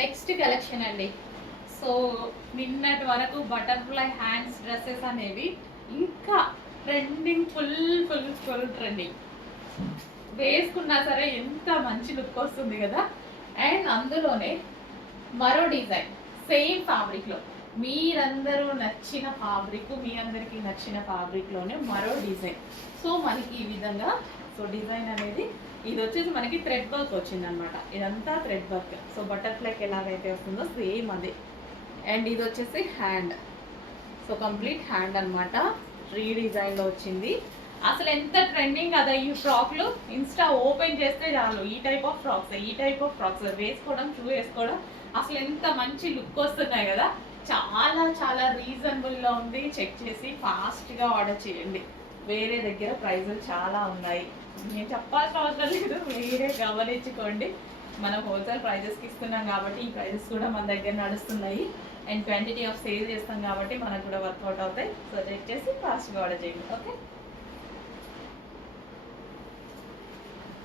Next collection అండి. So నిన్నటి వరకు బటర్ఫ్లై హ్యాండ్స్ డ్రెస్సెస్ అనేవి ఇంకా trending, full full full trending. వేసుకున్నా సరే ఎంత మంచి లుక్ వస్తుంది కదా. అండ్ అందులోనే మరో డిజైన్ సేమ్ ఫ్యాబ్రిక్లో మీరందరూ నచ్చిన ఫ్యాబ్రిక్, మీ అందరికీ నచ్చిన ఫ్యాబ్రిక్లోనే మరో డిజైన్. సో మనకి ఈ విధంగా సో డిజైన్ అనేది ఇది వచ్చేసి మనకి థ్రెడ్ వర్క్ వచ్చింది అనమాట. ఇదంతా థ్రెడ్ వర్క్. సో బటర్ఫ్లైకి ఎలాగైతే వస్తుందో సేమ్ అదే. అండ్ ఇది వచ్చేసి హ్యాండ్. సో కంప్లీట్ హ్యాండ్ అనమాట, రీడిజైన్లో వచ్చింది. అసలు ఎంత ట్రెండింగ్ కదా ఈ ఫ్రాక్లు. ఇన్స్టా ఓపెన్ చేస్తే చాలు ఈ టైప్ ఆఫ్ ఫ్రాక్స్ వేసుకోవడం, షూ వేసుకోవడం, అసలు ఎంత మంచి లుక్ వస్తున్నాయి కదా. చాలా చాలా రీజనబుల్లో ఉంది. చెక్ చేసి ఫాస్ట్గా ఆర్డర్ చేయండి. వేరే దగ్గర ప్రైజులు చాలా ఉన్నాయి, నేను చెప్పాల్సిన అవసరం లేదు, వేరే గమనించుకోండి. మనం హోల్సేల్ ప్రైజెస్కి ఇస్తున్నాం కాబట్టి ఈ ప్రైజెస్ కూడా మన దగ్గర నడుస్తున్నాయి. అండ్ క్వాంటిటీ ఆఫ్ సేల్ చేస్తాం కాబట్టి మనకు కూడా వర్కౌట్ అవుతాయి. సో చెక్ చేసి ఫాస్ట్గా ఆర్డర్ చేయండి. ఓకే.